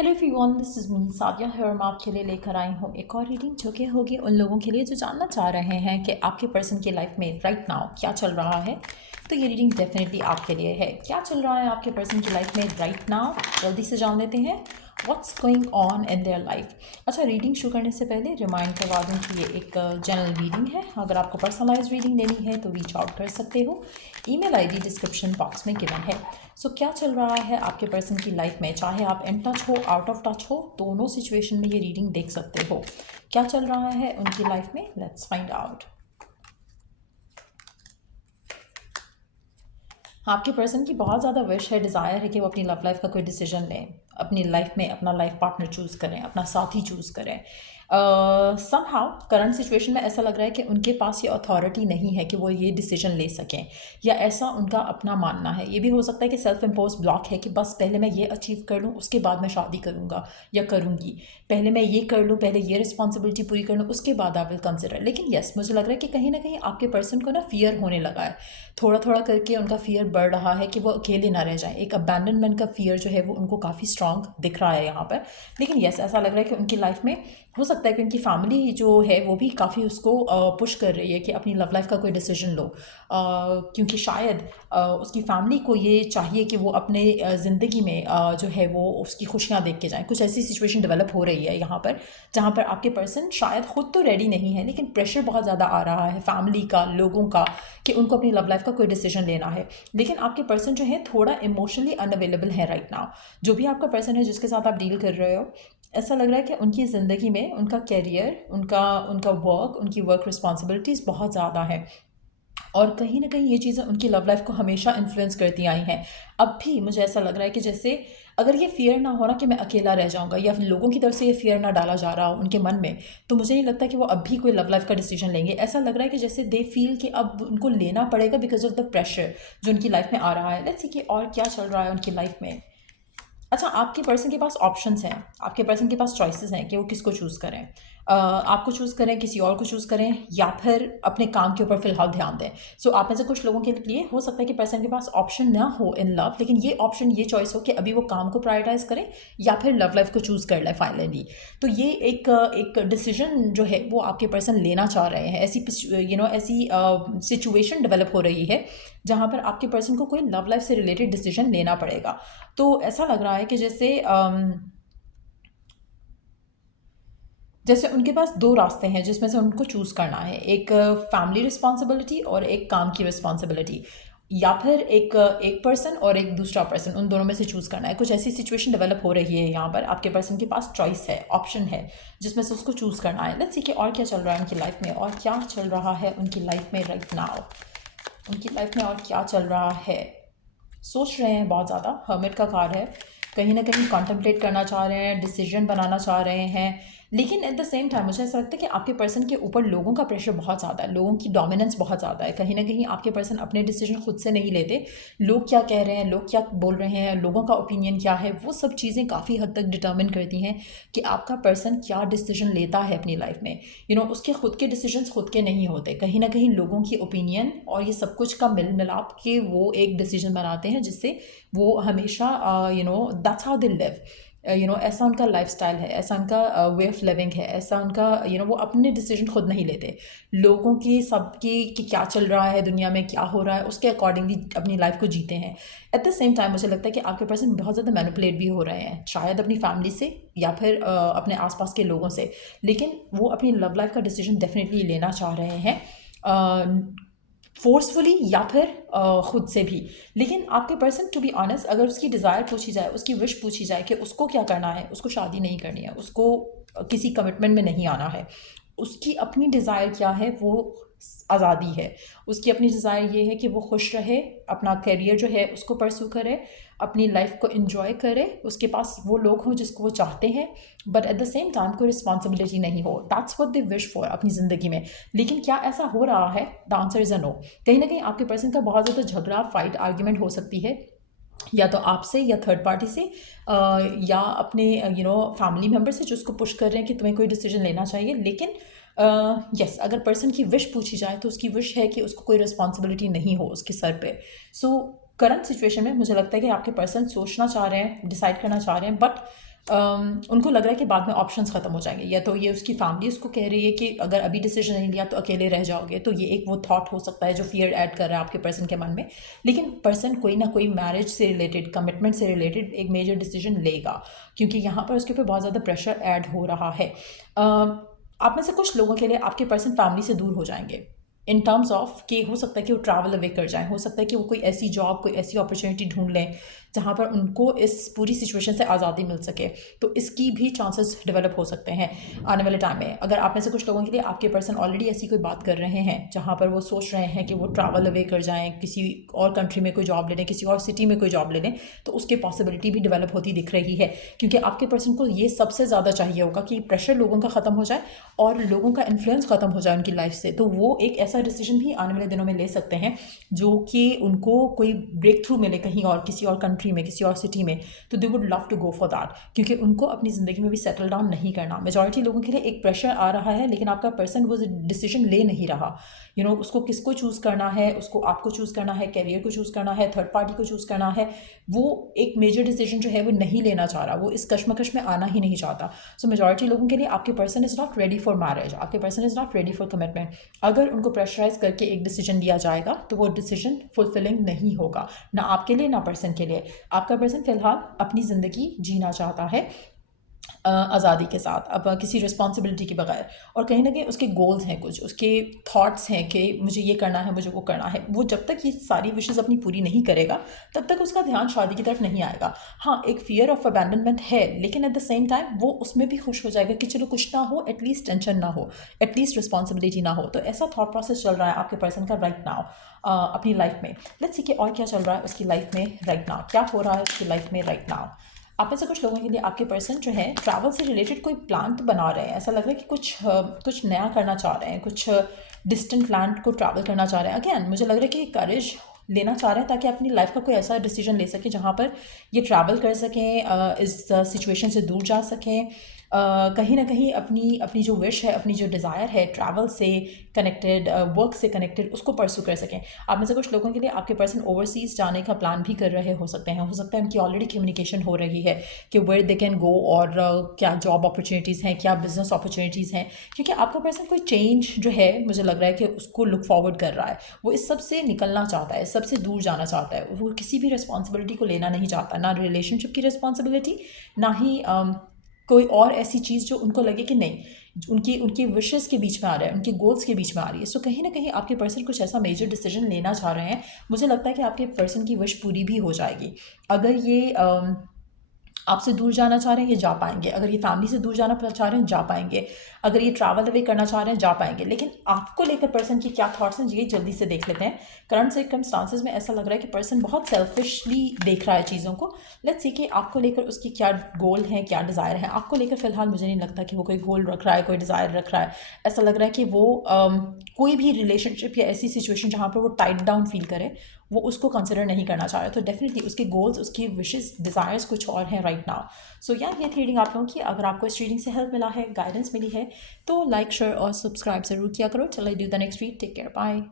Hello everyone, this is me Sadia है। मैं आपके लिए लेकर आई हूँ एक और रीडिंग जो कि होगी उन लोगों के लिए जो जानना चाह रहे हैं कि आपके पर्सन की लाइफ में राइट नाउ क्या चल रहा है। तो ये रीडिंग डेफिनेटली आपके लिए है। क्या चल रहा है आपके पर्सन की लाइफ में राइट नाउ, जल्दी से जान लेते हैं what's going on in their life. अच्छा, रीडिंग शुरू करने से पहले रिमाइंड करवा दूँ कि ये एक जनरल रीडिंग है। अगर आपको पर्सनलाइज रीडिंग लेनी है तो रीच आउट कर सकते हो। ईमेल आईडी डिस्क्रिप्शन बॉक्स में गिवन है। सो क्या चल रहा है आपके पर्सन की लाइफ में, चाहे आप इन टच हो आउट ऑफ टच हो, दोनों सिचुएशन में ये रीडिंग देख सकते हो। क्या चल रहा है उनकी लाइफ में, लेट्स फाइंड आउट। आपके पर्सन की बहुत ज़्यादा विश है, डिज़ायर है कि वो अपनी लव लाइफ का कोई डिसीजन लें, अपनी लाइफ में अपना लाइफ पार्टनर चूज़ करें, अपना साथी चूज़ करें। समहाउ करंट सिचुएशन में ऐसा लग रहा है कि उनके पास ये अथॉरिटी नहीं है कि वो ये डिसीजन ले सकें, या ऐसा उनका अपना मानना है। ये भी हो सकता है कि सेल्फ इम्पोज ब्लॉक है कि बस पहले मैं ये अचीव कर लूँ, उसके बाद मैं शादी करूँगा या करूँगी। पहले मैं ये कर लूँ, पहले ये रिस्पॉन्सिबिलिटी पूरी कर लूँ, उसके बाद आई विल कंसिडर। लेकिन यस, मुझे लग रहा है कि कहीं ना कहीं आपके पर्सन को ना फियर होने लगा है। थोड़ा थोड़ा करके उनका फियर बढ़ रहा है कि वो अकेले ना रह जाएं। एक अबैंडनमेंट का फियर जो है वो उनको काफ़ी स्ट्रांग दिख रहा है यहाँ पर। लेकिन यस, ऐसा लग रहा है कि उनकी लाइफ में हो सकता है कि उनकी फैमिली जो है वो भी काफ़ी उसको पुश कर रही है कि अपनी लव लाइफ का कोई डिसीजन लो। क्योंकि शायद उसकी फैमिली को ये चाहिए कि वो अपने ज़िंदगी में जो है वो उसकी खुशियाँ देख के जाएँ। कुछ ऐसी सिचुएशन डेवलप हो रही है यहाँ पर, जहाँ पर आपके पर्सन शायद खुद तो रेडी नहीं है, लेकिन प्रेशर बहुत ज़्यादा आ रहा है फैमिली का, लोगों का, कि उनको अपनी लव लाइफ का कोई डिसीजन लेना है। लेकिन आपके पर्सन जो है थोड़ा इमोशनली अनअवेलेबल है राइट नाउ। जो भी आपका पर्सन है जिसके साथ आप डील कर रहे हो, ऐसा लग रहा है कि उनकी ज़िंदगी में उनका कैरियर, उनका उनका वर्क, उनकी वर्क रिस्पॉन्सिबिलिटीज़ बहुत ज़्यादा है। और कहीं ना कहीं ये चीज़ें उनकी लव लाइफ को हमेशा इन्फ्लुएंस करती आई हैं। अब भी मुझे ऐसा लग रहा है कि जैसे अगर ये फियर ना हो ना कि मैं अकेला रह जाऊंगा, या फिर लोगों की तरफ से ये फियर ना डाला जा रहा हो उनके मन में, तो मुझे नहीं लगता कि वो अब भी कोई लव लाइफ का डिसीजन लेंगे। ऐसा लग रहा है कि जैसे दे फील कि अब उनको लेना पड़ेगा बिकॉज ऑफ द प्रेशर जो उनकी लाइफ में आ रहा है। लेट्स सी कि और क्या चल रहा है उनकी लाइफ में। अच्छा, आपके पर्सन के पास ऑप्शंस हैं, आपके पर्सन के पास चॉइसेस हैं कि वो किसको चूज़ करें। आपको चूज़ करें, किसी और को चूज़ करें, या फिर अपने काम के ऊपर फ़िलहाल ध्यान दें। सो आप में से कुछ लोगों के लिए हो सकता है कि पर्सन के पास ऑप्शन ना हो इन लव, लेकिन ये ऑप्शन, ये चॉइस हो कि अभी वो काम को प्रायोरिटाइज़ करें या फिर लव लाइफ को चूज़ कर लें फाइनली। तो ये एक डिसीजन जो है वो आपके पर्सन लेना चाह रहे हैं। ऐसी ऐसी सिचुएशन डेवलप हो रही है जहाँ पर आपके पर्सन को कोई लव लाइफ से रिलेटेड डिसीजन लेना पड़ेगा। तो ऐसा लग रहा है कि जैसे उनके पास दो रास्ते हैं जिसमें से उनको चूज़ करना है, एक फैमिली रिस्पॉन्सिबिलिटी और एक काम की रिस्पॉन्सिबिलिटी, या फिर एक एक पर्सन और एक दूसरा पर्सन, उन दोनों में से चूज़ करना है। कुछ ऐसी सिचुएशन डेवलप हो रही है यहाँ पर, आपके पर्सन के पास चॉइस है, ऑप्शन है, जिसमें से उसको चूज़ करना है। लेट्स सी कि और क्या चल रहा है उनकी लाइफ में, और क्या चल रहा है उनकी लाइफ में राइट नाउ। उनकी लाइफ में और क्या चल रहा है। सोच रहे हैं बहुत ज़्यादा, हर्मिट का कार्ड है। कहीं ना कहीं कॉन्टम्पलेट करना चाह रहे हैं, डिसीजन बनाना चाह रहे हैं। लेकिन एट द सेम टाइम मुझे ऐसा लगता है कि आपके पर्सन के ऊपर लोगों का प्रेशर बहुत ज़्यादा है, लोगों की डोमिनेंस बहुत ज़्यादा है। कहीं ना कहीं आपके पर्सन अपने डिसीजन खुद से नहीं लेते। लोग क्या कह रहे हैं, लोग क्या बोल रहे हैं, लोगों का ओपिनियन क्या है, वो सब चीज़ें काफ़ी हद तक डिटर्मिन करती हैं कि आपका पर्सन क्या डिसीजन लेता है अपनी लाइफ में। उसके खुद के डिसीजंस खुद के नहीं होते, कहीं ना कहीं लोगों की ओपिनियन और ये सब कुछ का मिल मिलाप के वो एक डिसीजन बनाते हैं, जिससे वो हमेशा दैट्स हाउ दे लिव। ऐसा उनका लाइफस्टाइल है, ऐसा उनका वे ऑफ लिविंग है, ऐसा उनका वो अपने डिसीजन खुद नहीं लेते। लोगों की, सबकी कि क्या चल रहा है दुनिया में, क्या हो रहा है, उसके अकॉर्डिंगली अपनी लाइफ को जीते हैं। एट द सेम टाइम मुझे लगता है कि आपके पर्सन बहुत ज़्यादा मैनिपुलेट भी हो रहे हैं, शायद अपनी फैमिली से या फिर अपने आसपास के लोगों से। लेकिन वो अपनी लव लाइफ का डिसीजन डेफिनेटली लेना चाह रहे हैं, फोर्सफुली या फिर खुद से भी। लेकिन आपके पर्सन, टू बी ऑनेस्ट, अगर उसकी डिज़ायर पूछी जाए, उसकी विश पूछी जाए कि उसको क्या करना है, उसको शादी नहीं करनी है, उसको किसी कमिटमेंट में नहीं आना है, उसकी अपनी डिज़ायर क्या है, वो आज़ादी है। उसकी अपनी डिज़ायर ये है कि वो खुश रहे, अपना करियर जो है उसको परस्यू करे, अपनी लाइफ को एंजॉय करे, उसके पास वो लोग हों जिसको वो चाहते हैं, but at the same time कोई रिस्पॉन्सिबिलिटी नहीं हो। That's what they wish for अपनी ज़िंदगी में। लेकिन क्या ऐसा हो रहा है? The answer is a no. कहीं ना कहीं आपके पर्सन का बहुत ज़्यादा झगड़ा, फाइट, आर्ग्यूमेंट हो सकती है, या तो आपसे या थर्ड पार्टी से, या अपने फैमिली मेम्बर से जो उसको पुश कर रहे हैं कि तुम्हें कोई डिसीजन लेना चाहिए। लेकिन यस, अगर पर्सन की विश पूछी जाए तो उसकी विश है कि उसको कोई रिस्पॉन्सिबिलिटी नहीं हो उसके सर पे। सो करंट सिचुएशन में मुझे लगता है कि आपके पर्सन सोचना चाह रहे हैं, डिसाइड करना चाह रहे हैं, बट उनको लग रहा है कि बाद में ऑप्शंस ख़त्म हो जाएंगे, या तो ये उसकी फैमिली उसको कह रही है कि अगर अभी डिसीजन नहीं लिया तो अकेले रह जाओगे, तो ये एक वो थॉट हो सकता है जो फियर ऐड कर रहा है आपके पर्सन के मन में। लेकिन पर्सन कोई ना कोई मैरिज से रिलेटेड, कमिटमेंट से रिलेटेड एक मेजर डिसीजन लेगा, क्योंकि यहाँ पर उसके ऊपर बहुत ज़्यादा प्रेशर ऐड हो रहा है। आप में से कुछ लोगों के लिए आपके पर्सन फैमिली से दूर हो जाएंगे, इन टर्म्स ऑफ कि हो सकता है कि वो ट्रैवल अवे कर जाएं, हो सकता है कि वो कोई ऐसी जॉब, कोई ऐसी अपॉर्चुनिटी ढूंढ लें जहाँ पर उनको इस पूरी सिचुएशन से आज़ादी मिल सके। तो इसकी भी चांसेस डेवलप हो सकते हैं आने वाले टाइम में। अगर आप में से कुछ लोगों के लिए आपके पर्सन ऑलरेडी ऐसी कोई बात कर रहे हैं जहाँ पर वो सोच रहे हैं कि वो ट्रैवल अवे कर जाएँ, किसी और कंट्री में कोई जॉब ले लें, किसी और सिटी में कोई जॉब ले लें, तो उसकी पॉसिबिलिटी भी डेवलप होती दिख रही है। क्योंकि आपके पर्सन को ये सबसे ज़्यादा चाहिए होगा कि प्रेशर लोगों का ख़त्म हो जाए और लोगों का इन्फ्लुएंस ख़त्म हो जाए उनकी लाइफ से। तो वो एक ऐसा डिसीजन भी आने वाले दिनों में ले सकते हैं जो कि उनको कोई ब्रेक थ्रू मिले कहीं और, किसी और कंट्री में, किसी और सिटी में, तो they would love to go for that, क्योंकि उनको अपनी ज़िंदगी में भी सेटल डाउन नहीं करना। मेजॉरिटी लोगों के लिए एक प्रेशर आ रहा है, लेकिन आपका पर्सन वो डिसीजन ले नहीं रहा। उसको किसको चूज़ करना है, उसको आपको चूज़ करना है, कैरियर को चूज़ करना है, थर्ड पार्टी को चूज़ करना है, वो एक मेजर डिसीजन जो है वो नहीं लेना चाह रहा, वो इस कश्मकश में आना ही नहीं चाहता। सो मेजॉरिटी लोगों के लिए आपके person is not ready for marriage, आपके person is not ready for commitment. अगर उनको प्रेशराइज करके एक डिसीजन लिया जाएगा तो वो डिसीजन फुलफिलिंग नहीं होगा, ना आपके लिए ना पर्सन के लिए। आपका पर्सन फिलहाल अपनी ज़िंदगी जीना चाहता है आज़ादी के साथ, अब किसी रिस्पॉन्सिबिलिटी के बगैर, और कहीं ना कहीं उसके गोल्स हैं, कुछ उसके थॉट्स हैं कि मुझे ये करना है, मुझे वो करना है। वो जब तक ये सारी विशेज़ अपनी पूरी नहीं करेगा तब तक उसका ध्यान शादी की तरफ नहीं आएगा। हाँ, एक फियर ऑफ अबैंडनमेंट है, लेकिन एट द सेम टाइम वो उसमें भी खुश हो जाएगा कि चलो कुछ ना हो, एटलीस्ट टेंशन ना हो, एटलीस्ट रिस्पॉन्सिबिलिटी ना हो। तो ऐसा थॉट प्रोसेस चल रहा है आपके पर्सन का राइट नाउ अपनी लाइफ में। लेट्स सी कि और क्या चल रहा है उसकी लाइफ में राइट नाउ, क्या हो रहा है उसकी लाइफ में राइट नाउ। आप में से कुछ लोगों के लिए आपके पर्सन जो है ट्रैवल से रिलेटेड कोई प्लान तो बना रहे हैं, ऐसा लग रहा है कि कुछ नया करना चाह रहे हैं, कुछ डिस्टेंट लैंड को ट्रैवल करना चाह रहे हैं। अगेन मुझे लग रहा है कि करेज लेना चाह रहे हैं ताकि अपनी लाइफ का कोई ऐसा डिसीजन ले सकें जहाँ पर ये ट्रैवल कर सकें, इस सिचुएशन से दूर जा सकें, कहीं ना कहीं अपनी अपनी जो विश है, अपनी जो डिज़ायर है ट्रैवल से कनेक्टेड, वर्क से कनेक्टेड, उसको परसू कर सकें। आप में से कुछ लोगों के लिए आपके पर्सन ओवरसीज़ जाने का प्लान भी कर रहे हो सकते हैं। हो सकता है उनकी ऑलरेडी कम्युनिकेशन हो रही है कि वेयर दे कैन गो, और क्या जॉब अपॉर्चुनिटीज़ हैं, क्या बिजनेस अपॉर्चुनिटीज़ हैं। क्योंकि आपका पर्सन कोई चेंज जो है मुझे लग रहा है कि उसको लुक फॉरवर्ड कर रहा है, वो इस सब से निकलना चाहता है, इस सब से दूर जाना चाहता है। वो किसी भी रिस्पॉन्सिबिलिटी को लेना नहीं चाहता, ना रिलेशनशिप की रिस्पॉन्सिबिलिटी, ना ही कोई और ऐसी चीज़ जो उनको लगे कि नहीं उनकी उनकी विशेस के बीच में आ रहा है, उनके गोल्स के बीच में आ रही है। सो कहीं ना कहीं आपके पर्सन कुछ ऐसा मेजर डिसीजन लेना चाह रहे हैं। मुझे लगता है कि आपके पर्सन की विश पूरी भी हो जाएगी। अगर ये आपसे दूर जाना चाह रहे हैं, ये जा पाएंगे। अगर ये फैमिली से दूर जाना चाह रहे हैं, जा पाएंगे। अगर ये ट्रैवल अवे करना चाह रहे हैं, जा पाएंगे। लेकिन आपको लेकर पर्सन की क्या थॉट्स हैं, ये जल्दी से देख लेते हैं। करंट सर्कमस्टांसेस में ऐसा लग रहा है कि पर्सन बहुत सेल्फिशली देख रहा है चीज़ों को। लेट्स सी कि आपको लेकर उसकी क्या गोल हैं, क्या डिज़ायर है। आपको लेकर फिलहाल मुझे नहीं लगता कि वो कोई गोल रख रहा है, कोई डिज़ायर रख रहा है। ऐसा लग रहा है कि वो कोई भी रिलेशनशिप या ऐसी सिचुएशन जहाँ पर वो टाइट डाउन फील करे, वो उसको कंसिडर नहीं करना चाह रहा है। तो डेफिनेटली उसके गोल्स, उसकी विशेस, डिज़ायर्स कुछ और हैं राइट नाउ। सो या ये थी रीडिंग आप लोगों की। अगर आपको इस रीडिंग से हेल्प मिला है, गाइडेंस मिली है, तो लाइक, शेयर और सब्सक्राइब ज़रूर किया करो। चलो, do the next read. Take care, bye.